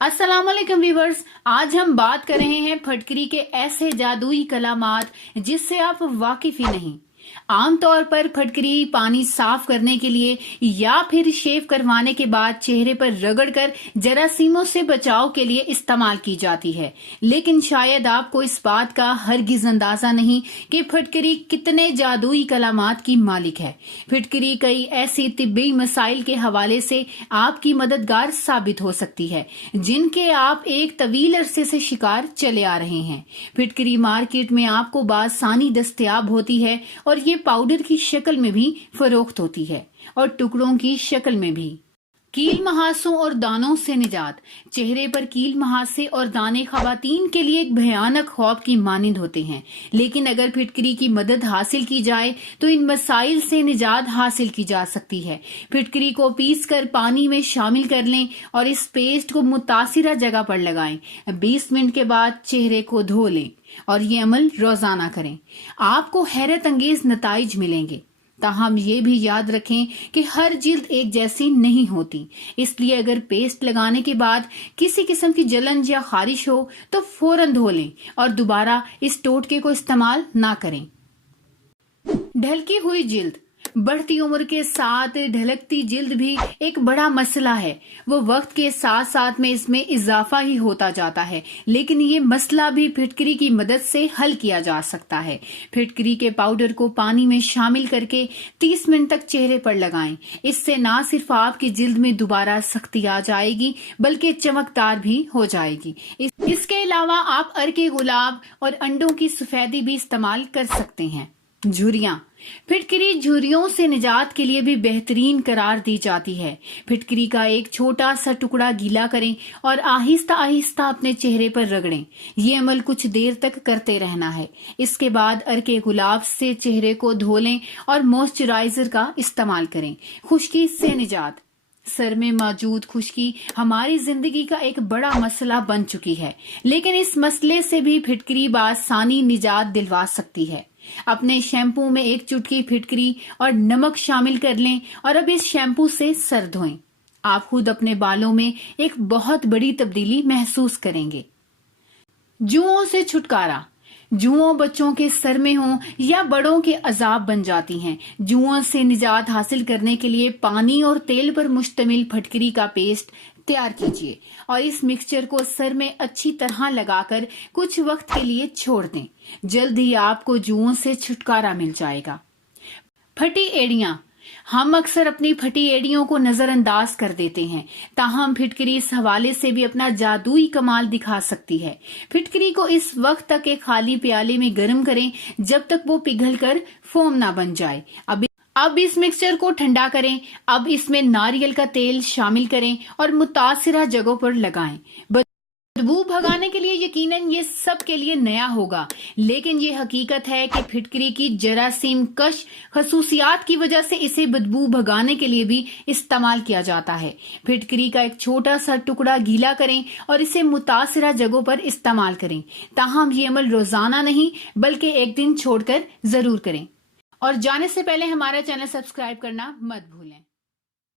अस्सलाम वालेकुम व्यूवर्स। आज हम बात कर रहे हैं फटकरी के ऐसे जादुई कलामात जिससे आप वाकिफ ही नहीं। आमतौर पर फटकरी पानी साफ करने के लिए या फिर शेव करवाने के बाद चेहरे पर रगड़कर जरासीमों से बचाव के लिए इस्तेमाल की जाती है, लेकिन शायद आपको इस बात का हरगिज अंदाजा नहीं कि फटकरी कितने जादुई कलामात की मालिक है। फटकरी कई ऐसी तिब्बी मसाइल के हवाले से आपकी मददगार साबित हो सकती है जिनके आप एक तवील अरसे से शिकार चले आ रहे हैं। फटकरी मार्केट में आपको बासानी दस्तयाब होती है और ये पाउडर की शक्ल में भी फरोख्त होती है और टुकड़ों की शक्ल में भी। कील महासों और दानों से निजात। चेहरे पर कील महासे और दाने खवातीन के लिए एक भयानक खौफ की मानिंद होते हैं, लेकिन अगर फिटकरी की मदद हासिल की जाए तो इन मसाइल से निजात हासिल की जा सकती है। फिटकरी को पीस कर पानी में शामिल कर लें और इस पेस्ट को मुतासिरा जगह पर लगाएं। 20 मिनट के बाद चेहरे को धो लें और ये अमल रोजाना करें। आपको हैरत अंगेज नताइज मिलेंगे। ताहम ये भी याद रखें कि हर जिल्द एक जैसी नहीं होती, इसलिए अगर पेस्ट लगाने के बाद किसी किस्म की जलन या खारिश हो तो फौरन धो लें और दोबारा इस टोटके को इस्तेमाल ना करें। ढलकी हुई जिल्द। बढ़ती उम्र के साथ ढलकती जिल्द भी एक बड़ा मसला है। वो वक्त के साथ साथ में इसमें इजाफा ही होता जाता है, लेकिन ये मसला भी फिटकरी की मदद से हल किया जा सकता है। फिटकरी के पाउडर को पानी में शामिल करके 30 मिनट तक चेहरे पर लगाएं। इससे न सिर्फ आपकी जिल्द में दोबारा सख्ती आ जाएगी बल्कि चमकदार भी हो जाएगी। इसके अलावा आप अरके गुलाब और अंडों की सफेदी भी इस्तेमाल कर सकते हैं। झुर्रियां। फिटकरी झुर्रियों से निजात के लिए भी बेहतरीन करार दी जाती है। फिटकरी का एक छोटा सा टुकड़ा गीला करें और आहिस्ता आहिस्ता अपने चेहरे पर रगड़ें। ये अमल कुछ देर तक करते रहना है। इसके बाद अरके गुलाब से चेहरे को धो लें और मॉइस्चराइजर का इस्तेमाल करें। खुश्की से निजात। सर में मौजूद खुश्की हमारी जिंदगी का एक बड़ा मसला बन चुकी है, लेकिन इस मसले से भी फिटकरी बासानी निजात दिलवा सकती है। अपने शैम्पू में एक चुटकी फिटकरी और नमक शामिल कर लें और अब इस शैम्पू से सर धोएं। आप खुद अपने बालों में एक बहुत बड़ी तब्दीली महसूस करेंगे। जुओं से छुटकारा। जुओं बच्चों के सर में हों या बड़ों के अजाब बन जाती हैं। जुओं से निजात हासिल करने के लिए पानी और तेल पर मुश्तमिल फटकरी का पेस्ट तैयार कीजिए और इस मिक्सचर को सर में अच्छी तरह लगाकर कुछ वक्त के लिए छोड़ दें। जल्द ही आपको जुओं से छुटकारा मिल जाएगा। फटी एड़ियां। हम अक्सर अपनी फटी एड़ियों को नजरअंदाज कर देते हैं, ताहम फिटकरी इस हवाले से भी अपना जादुई कमाल दिखा सकती है। फिटकरी को इस वक्त तक एक खाली प्याले में गर्म करें जब तक वो पिघलकर फोम ना बन जाए। अब इस मिक्सचर को ठंडा करें। अब इसमें नारियल का तेल शामिल करें और मुतासिरा जगहों पर लगाएं। बदबू भगाने के लिए यकीनन ये सब के लिए नया होगा, लेकिन ये हकीकत है कि फिटकरी की जरासीम कश खसूसियात की वजह से इसे बदबू भगाने के लिए भी इस्तेमाल किया जाता है। फिटकरी का एक छोटा सा टुकड़ा गीला करें और इसे मुतासिरा जगहों पर इस्तेमाल करें। ताहम ये अमल रोजाना नहीं बल्कि एक दिन छोड़कर जरूर करें और जाने से पहले हमारा चैनल सब्सक्राइब करना मत भूलें।